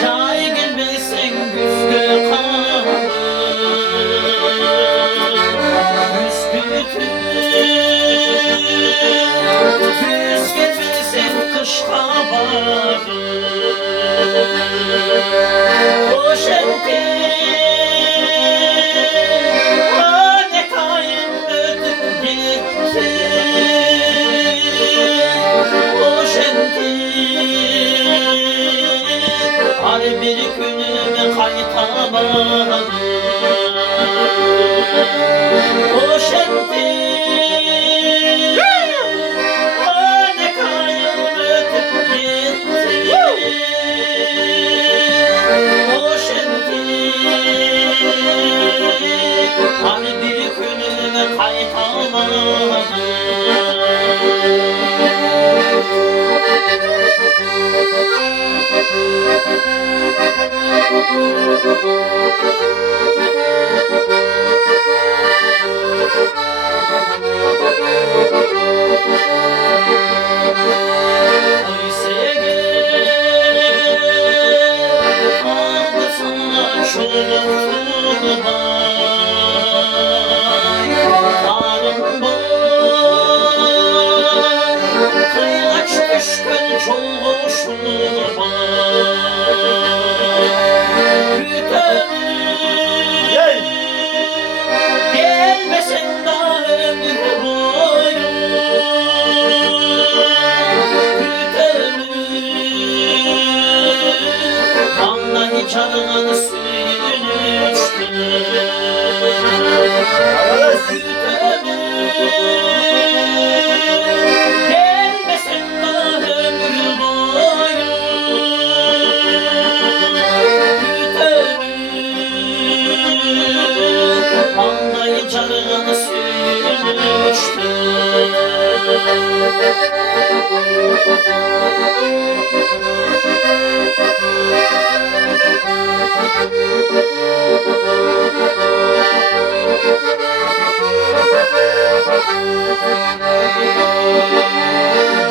Çay gelmesin güzgü kanı, güzgütü güz gelmesin kış kabarı. O şenti ne kayın ötüp gitti. O şenti her bir günüme kaytamadım. O şenti ne kayın ötüp gitti. O şenti her bir günüme kaytamadım. Oy sevgilim, aldı sana çoluk karım var, kıylaç düşkün çoluşum var. Gelmesin daha ömür boyu, vallahi canının suyunu içtim. Gelmesin daha ömür boyu, vallahi canının suyunu içtim.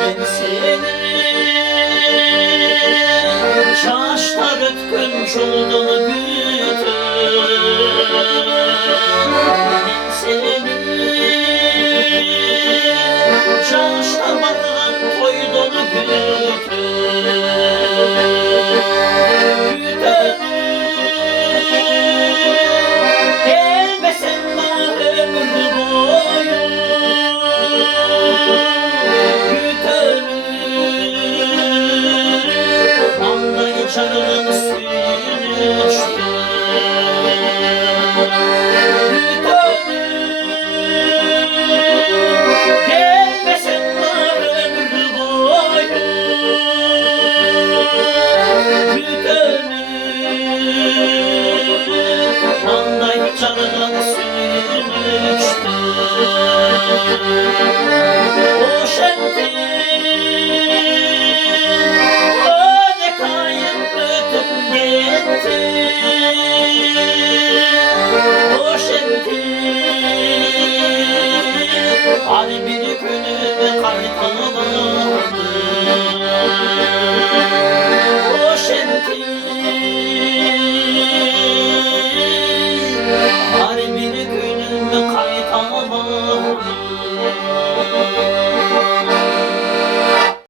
Ben seni çaşlar ötkünç olduğunu büyüdüm. Ben seni çaşlar varlan koyduğunu büyüdüm. Gelmesin daha ömür boyu, vallahi canının suyunu içtim. Gelmesin daha ömür boyu, vallahi canının suyunu içtim. O şenti